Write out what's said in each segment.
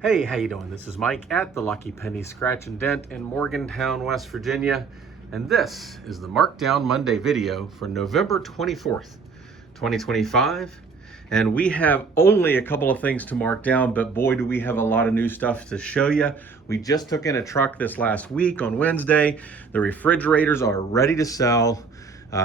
Hey, how you doing? This is Mike at the Lucky Penny Scratch and Dent in Morgantown, West Virginia, and this is the Markdown Monday video for November 24th, 2025. And we have only a couple of things to mark down, but boy, do we have a lot of new stuff to show you. We just took in a truck this last week on Wednesday. The refrigerators are ready to sell.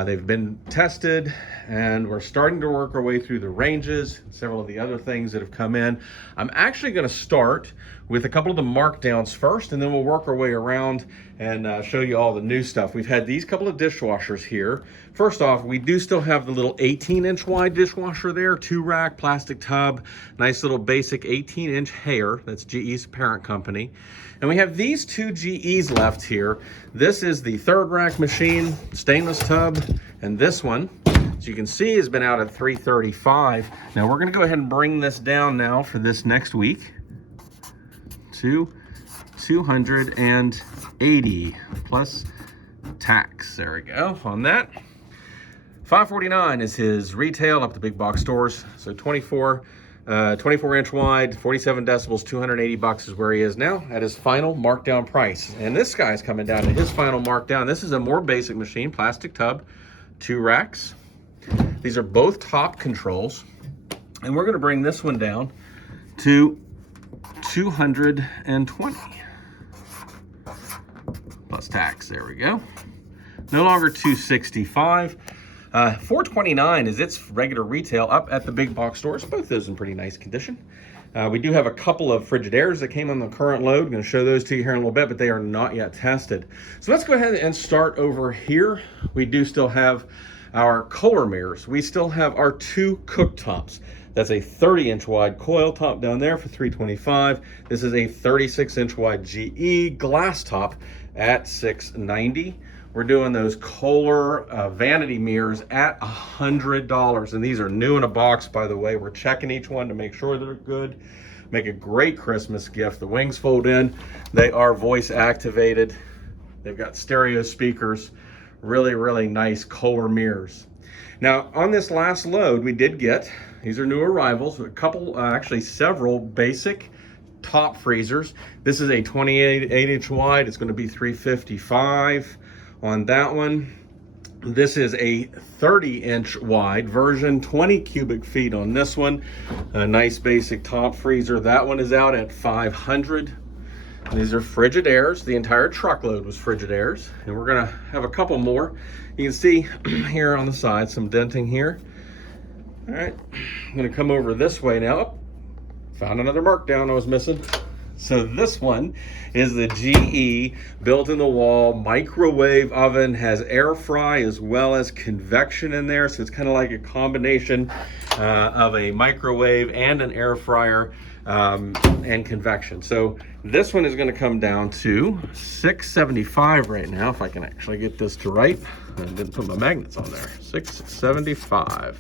They've been tested, and we're starting to work our way through the ranges, several of the other things that have come in. I'm actually going to start with a couple of the markdowns first, and then we'll work our way around and show you all the new stuff. We've had these couple of dishwashers here. First off, we do still have the little 18-inch wide dishwasher there, 2-rack plastic tub, nice little basic 18-inch hair. That's GE's parent company. And we have these two GEs left here. This is the 3rd-rack machine, stainless tub, and this one, as you can see, has been out at $335. Now we're gonna go ahead and bring this down now for this next week to $280 plus tax. There we go on that. $549 is his retail up to big box stores. So 24-inch wide, 47 decibels, $280 is where he is now at his final markdown price. And this guy's coming down to his final markdown. This is a more basic machine, plastic tub, 2 racks. These are both top controls. And we're gonna bring this one down to $220 plus tax. There we go. No longer $265. $429 is its regular retail up at the big box stores. Both those in pretty nice condition. We do have a couple of Frigidaires that came on the current load. I'm going to show those to you here in a little bit, but they are not yet tested. So let's go ahead and start over here. We do still have our Kohler mirrors. We still have our 2 Cooktops. That's a 30-inch wide coil top down there for $325. This is a 36-inch wide GE glass top at $690. We're doing those Kohler vanity mirrors at $100. And these are new in a box, by the way. We're checking each one to make sure they're good. Make a great Christmas gift. The wings fold in. They are voice activated. They've got stereo speakers. Really, really nice Kohler mirrors. Now, on this last load, we did get, these are new arrivals, a couple, actually several basic top freezers. This is a 28-inch wide. It's going to be $355 on that one. This is a 30-inch wide version, 20 cubic feet on this one. A nice basic top freezer. That one is out at $500. These are Frigidaires. The entire truckload was Frigidaires. And we're gonna have a couple more. You can see here on the side, some denting here. All right, I'm gonna come over this way now. Oh, found another markdown I was missing. So this one is the GE built-in-the-wall microwave oven, has air fry as well as convection in there. So it's kind of like a combination of a microwave and an air fryer and convection. So this one is going to come down to $675 right now, if I can actually get this to right. I didn't put my magnets on there. $675.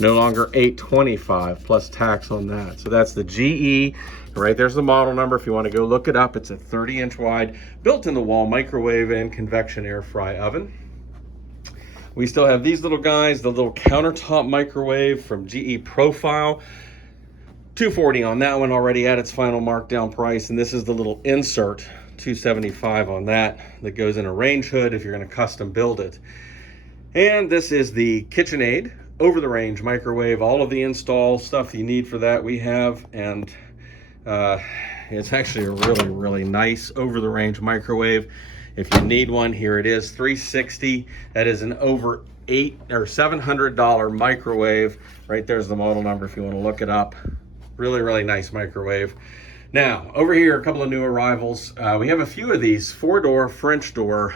No longer $825 plus tax on that. So that's the GE. Right there's the model number if you want to go look it up. It's a 30-inch wide, built-in-the-wall microwave and convection air fry oven. We still have these little guys, the little countertop microwave from GE Profile. $240 on that one, already at its final markdown price. And this is the little insert, $275 on that goes in a range hood if you're going to custom build it. And this is the KitchenAid over the range microwave. All of the install stuff you need for that we have, and it's actually a really, really nice over the range microwave. If you need one, here it is, $360. That is an over $700 microwave. Right there's the model number if you want to look it up. Really, really nice microwave. Now, over here, a couple of new arrivals. We have a few of these 4-door French door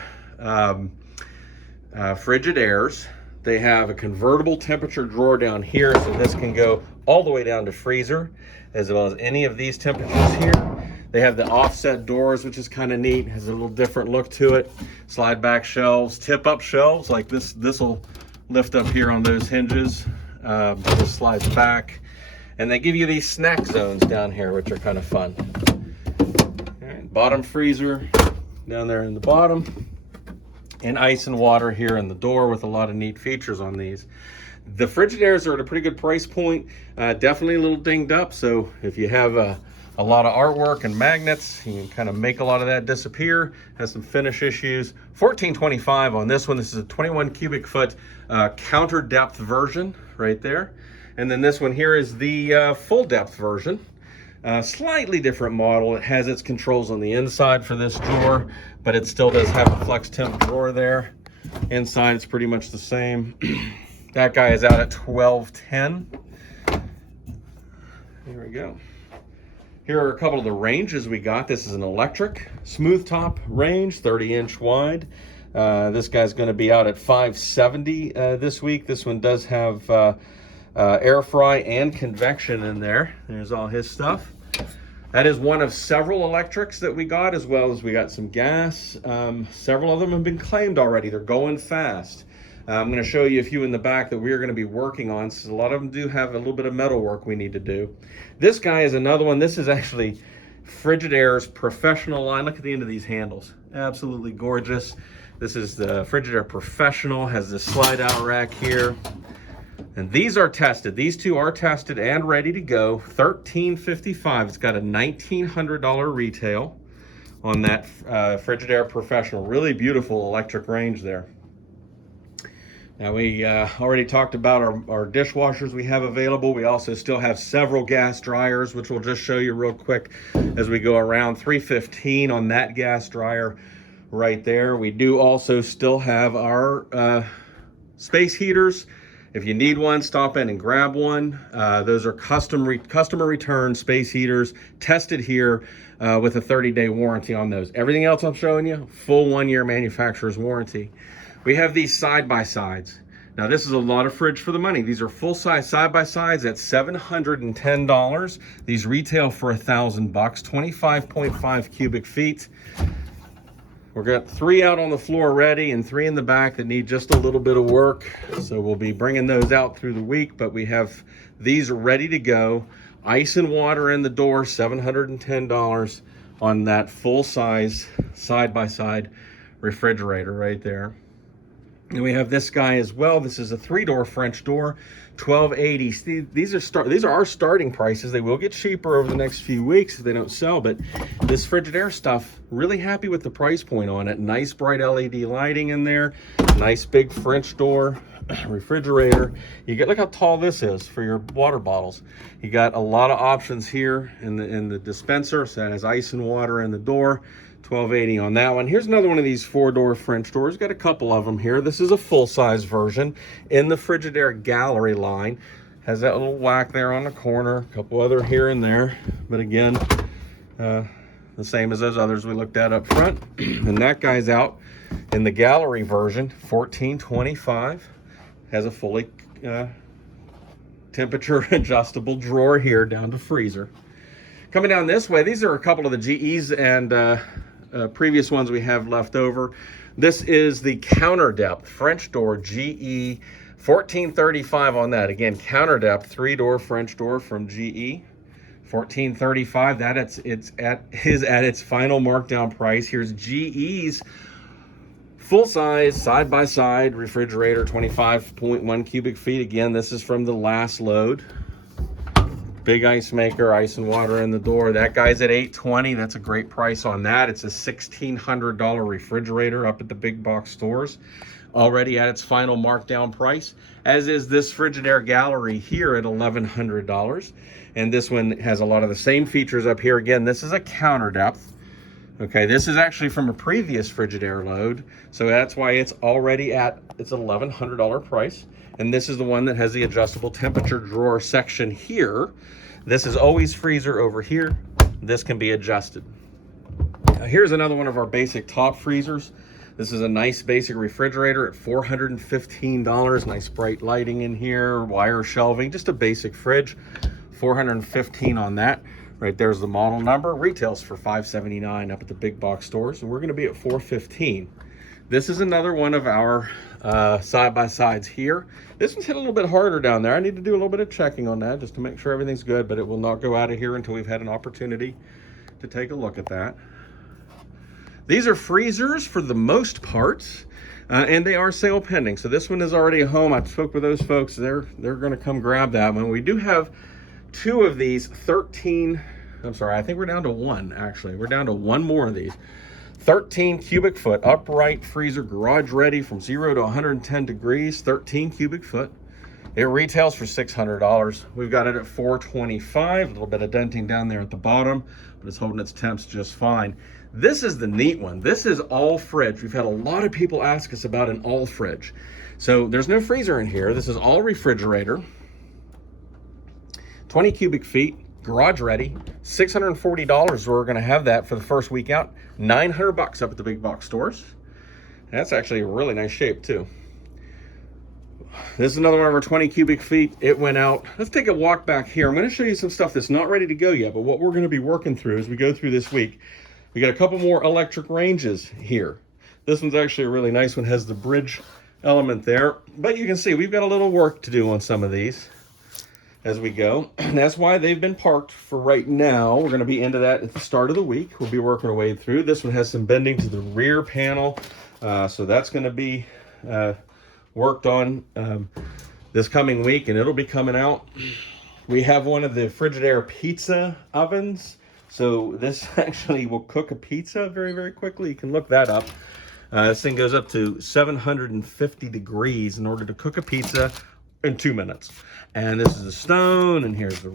Frigidaires. They have a convertible temperature drawer down here, so this can go all the way down to freezer, as well as any of these temperatures here. They have the offset doors, which is kind of neat. Has a little different look to it. Slide back shelves, tip up shelves, like this will lift up here on those hinges. This slides back. And they give you these snack zones down here, which are kind of fun. All right, bottom freezer down there in the bottom. And ice and water here in the door with a lot of neat features on these. The Frigidaires are at a pretty good price point, definitely a little dinged up. So if you have a lot of artwork and magnets, you can kind of make a lot of that disappear. Has some finish issues. $14.25 on this one. This is a 21 cubic foot counter depth version right there. And then this one here is the full depth version. Slightly different model. It has its controls on the inside for this drawer, but it still does have a flex temp drawer there. Inside it's pretty much the same. That guy is out at $12.10. There we go. Here are a couple of the ranges we got. This is an electric smooth top range, 30-inch wide. This guy's going to be out at $5.70 this week. This one does have air fry and convection in there. There's all his stuff. That is one of several electrics that we got, as well as we got some gas. Several of them have been claimed already. They're going fast. I'm going to show you a few in the back that we're going to be working on. So a lot of them do have a little bit of metal work we need to do. This guy is another one. This is actually Frigidaire's professional line. Look at the end of these handles. Absolutely gorgeous. This is the Frigidaire Professional. Has this slide out rack here. And these are tested. These two are tested and ready to go. $13.55. It's got a $1,900 retail on that Frigidaire Professional. Really beautiful electric range there. Now we already talked about our dishwashers we have available. We also still have several gas dryers, which we'll just show you real quick as we go around. $3.15 on that gas dryer right there. We do also still have our space heaters. If you need one, stop in and grab one. Those are customer return space heaters, tested here with a 30-day warranty on those. Everything else I'm showing you, full 1-year manufacturer's warranty. We have these side-by-sides. Now this is a lot of fridge for the money. These are full-size side-by-sides at $710. These retail for $1,000, 25.5 cubic feet. We've got 3 out on the floor ready and 3 in the back that need just a little bit of work. So we'll be bringing those out through the week, but we have these ready to go. Ice and water in the door, $710 on that full-size side-by-side refrigerator right there. And we have this guy as well. This is a 3-door French door, $12.80. These are our starting prices. They will get cheaper over the next few weeks if they don't sell, but this Frigidaire stuff, really happy with the price point on it. Nice bright LED lighting in there. Nice big French door refrigerator. You get, look how tall this is for your water bottles. You got a lot of options here in the dispenser. So that has ice and water in the door. $12.80 on that one. Here's another one of these 4-door French doors. Got a couple of them here. This is a full-size version in the Frigidaire Gallery line. Has that little whack there on the corner. A couple other here and there. But again, the same as those others we looked at up front. And that guy's out in the Gallery version, $14.25. Has a fully temperature adjustable drawer here down to freezer. Coming down this way, these are a couple of the GEs and previous ones we have left over. This is the counter depth French door GE, $14.35 on that. Again, counter depth 3-door French door from GE, $14.35. That is at its final markdown price. Here's GE's full-size side-by-side refrigerator, 25.1 cubic feet. Again, this is from the last load. Big ice maker, ice and water in the door. That guy's at $8.20. That's a great price on that. It's a $1,600 refrigerator up at the big box stores. Already at its final markdown price, as is this Frigidaire Gallery here at $1,100. And this one has a lot of the same features up here. Again, this is a counter depth. Okay, this is actually from a previous Frigidaire load. So that's why it's already at its $1,100 price. And this is the one that has the adjustable temperature drawer section here. This is always freezer over here. This can be adjusted. Now here's another one of our basic top freezers. This is a nice basic refrigerator at $415. Nice bright lighting in here, wire shelving, just a basic fridge. $415 on that. Right there's the model number. Retails for $579 up at the big box stores, and we're going to be at $415. This is another one of our side-by-sides here. This one's hit a little bit harder down there. I need to do a little bit of checking on that just to make sure everything's good, but it will not go out of here until we've had an opportunity to take a look at that. These are freezers for the most part. and they are sale pending. So this one is already home. I spoke with those folks. They're going to come grab that one. We do have 2 of these 13. I'm sorry, I think we're down to 1 actually. We're down to 1 more of these. 13 cubic foot upright freezer, garage ready from 0 to 110 degrees, 13 cubic foot. It retails for $600. We've got it at $425, a little bit of denting down there at the bottom, but it's holding its temps just fine. This is the neat one. This is all fridge. We've had a lot of people ask us about an all fridge. So there's no freezer in here. This is all refrigerator, 20 cubic feet, garage ready, $640. We're gonna have that for the first week out, $900 up at the big box stores. That's actually a really nice shape too. This is another one of our 20 cubic feet. It went out. Let's take a walk back here. I'm going to show you some stuff that's not ready to go yet, but what we're going to be working through as we go through this week. We got a couple more electric ranges here. This one's actually a really nice one, has the bridge element there, but you can see we've got a little work to do on some of these as we go. And that's why they've been parked for right now. We're going to be into that at the start of the week. We'll be working our way through. This one has some bending to the rear panel, so that's going to be worked on this coming week, and it'll be coming out. We have one of the Frigidaire pizza ovens, so this actually will cook a pizza very, very quickly. You can look that up. This thing goes up to 750 degrees in order to cook a pizza in 2 minutes. And this is the stone, and here's the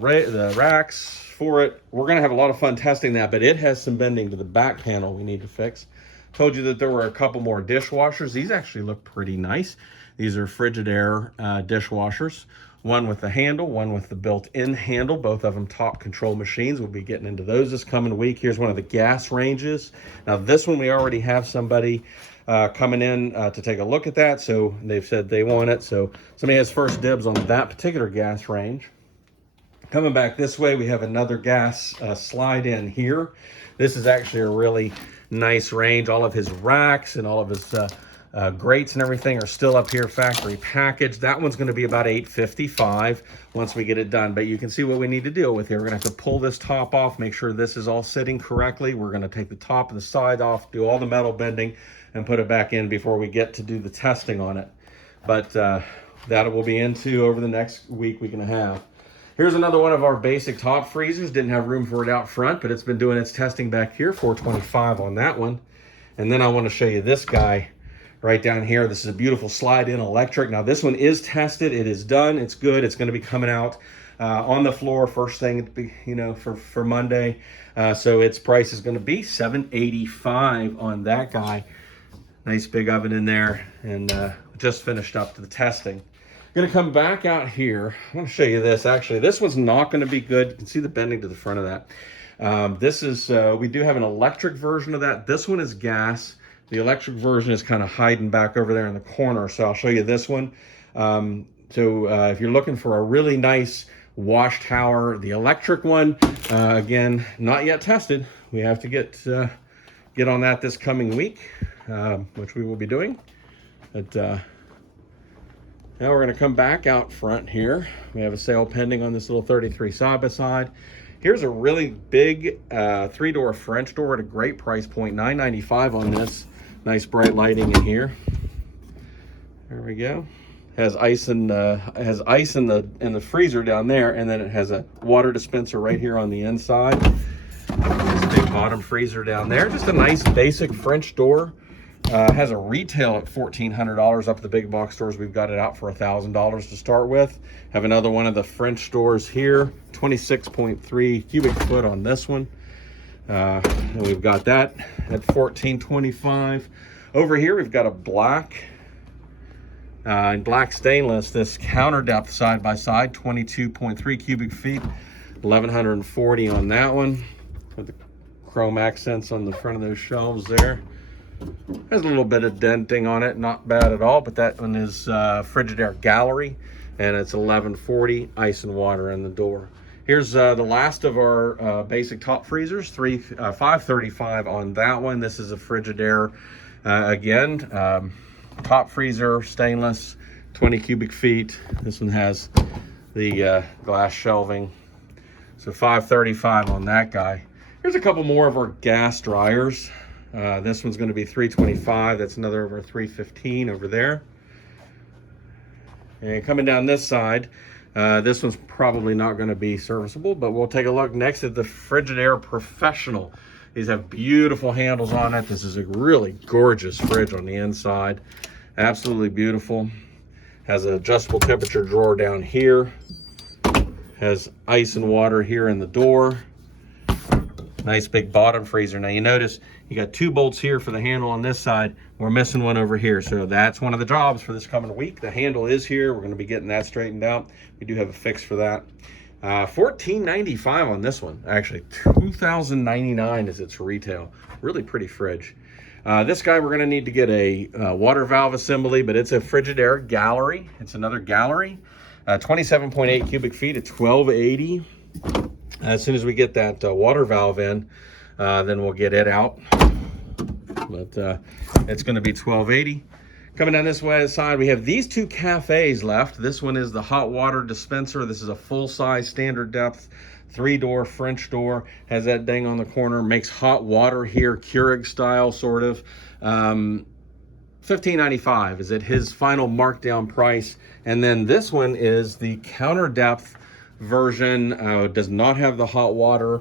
racks for it. We're going to have a lot of fun testing that, but it has some bending to the back panel we need to fix. Told you that there were a couple more dishwashers. These actually look pretty nice. These are Frigidaire dishwashers. One with the handle, one with the built-in handle. Both of them top control machines. We'll be getting into those this coming week. Here's one of the gas ranges. Now this one we already have somebody coming in to take a look at that. So they've said they want it. So somebody has first dibs on that particular gas range. Coming back this way, we have another gas slide in here. This is actually a really nice range. All of his racks and all of his grates and everything are still up here, factory packaged. That one's going to be about $855 once we get it done. But you can see what we need to deal with here. We're going to have to pull this top off, make sure this is all sitting correctly. We're going to take the top and the side off, do all the metal bending, and put it back in before we get to do the testing on it. But that we'll be into over the next week and a half. Here's another one of our basic top freezers. Didn't have room for it out front, but it's been doing its testing back here. $425 on that one. And then I want to show you this guy right down here. This is a beautiful slide-in electric. Now this one is tested. It is done. It's good. It's going to be coming out on the floor first thing, for Monday. So its price is going to be $785 on that guy. Nice big oven in there, and just finished up the testing. Going to come back out here. I want to show you this. Actually, this one's not going to be good. You can see the bending to the front of that. This is, we do have an electric version of that. This one is gas. The electric version is kind of hiding back over there in the corner. So I'll show you this one. If you're looking for a really nice wash tower, the electric one, again, not yet tested. We have to get on that this coming week, which we will be doing. But now we're going to come back out front here. We have a sale pending on this little 33 side-by-side. Here's a really big 3-door French door at a great price point, $995 on this. Nice bright lighting in here. There we go. Has ice in the freezer down there, and then it has a water dispenser right here on the inside. There's a big bottom freezer down there. Just a nice basic French door. Has a retail at $1,400 up at the big box stores. We've got it out for $1,000 to start with. Have another one of the French doors here, 26.3 cubic foot on this one. And we've got that at $1,425. Over here we've got a black and black stainless, this counter depth side by side, 22.3 cubic feet, $1,140 on that one, with the chrome accents on the front of those shelves there. Has a little bit of denting on it, not bad at all, but that one is Frigidaire Gallery, and it's $1,140, ice and water in the door. Here's the last of our basic top freezers, $535 on that one. This is a Frigidaire, again, top freezer, stainless, 20 cubic feet. This one has the glass shelving, so $535 on that guy. Here's a couple more of our gas dryers. This one's going to be $325. That's another over $315 over there. And coming down this side, this one's probably not going to be serviceable, but we'll take a look next at the Frigidaire Professional. These have beautiful handles on it. This is a really gorgeous fridge on the inside. Absolutely beautiful. Has an adjustable temperature drawer down here. Has ice and water here in the door. Nice big bottom freezer. Now you notice you got 2 bolts here for the handle on this side. We're missing one over here. So that's one of the jobs for this coming week. The handle is here. We're going to be getting that straightened out. We do have a fix for that. $14.95 on this one. Actually, $2,099 is its retail. Really pretty fridge. This guy, we're going to need to get a water valve assembly, but it's a Frigidaire gallery. It's another gallery. 27.8 cubic feet at $12.80. As soon as we get that water valve in, then we'll get it out. But it's going to be $12.80. Coming down this way side, we have these 2 cafes left. This one is the hot water dispenser. This is a full-size standard depth 3-door French door. Has that dang on the corner. Makes hot water here, Keurig style sort of. $15.95 is at his final markdown price. And then this one is the counter depth version. Does not have the hot water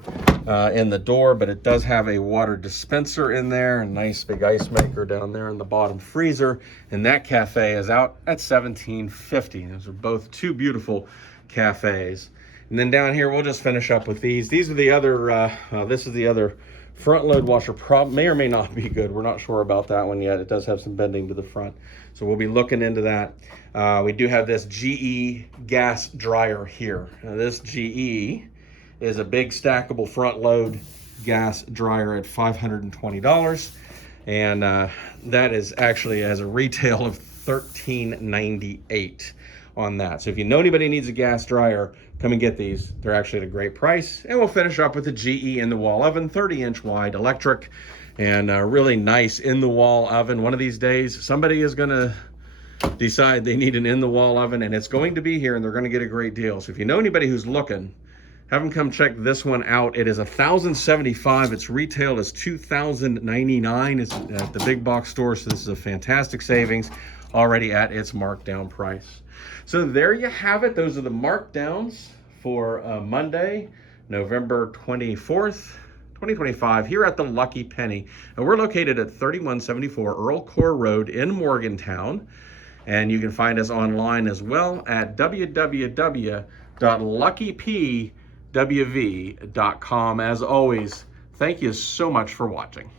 in the door, but it does have a water dispenser in there. A nice big ice maker down there in the bottom freezer. And that cafe is out at $17.50. Those are both 2 beautiful cafes. And then down here, we'll just finish up with these. These are the other, this is the other front load washer. May or may not be good. We're not sure about that one yet. It does have some bending to the front. So we'll be looking into that. We do have this GE gas dryer here. Now this GE is a big stackable front load gas dryer at $520. And that is actually as a retail of $13.98 on that. So if you know anybody needs a gas dryer, come and get these. They're actually at a great price. And we'll finish up with the GE in the wall oven, 30-inch wide electric, and a really nice in the wall oven. One of these days, somebody is going to decide they need an in the wall oven, and it's going to be here, and they're going to get a great deal. So if you know anybody who's looking, have them come check this one out. It is $1,075. Its retail is $2,099. It's at the big box store, so this is a fantastic savings already at its markdown price. So there you have it. Those are the markdowns for Monday, November 24th, 2025, here at the Lucky Penny. And we're located at 3174 Earl Core Road in Morgantown. And you can find us online as well at www.LuckyPennyWV.com. As always, thank you so much for watching.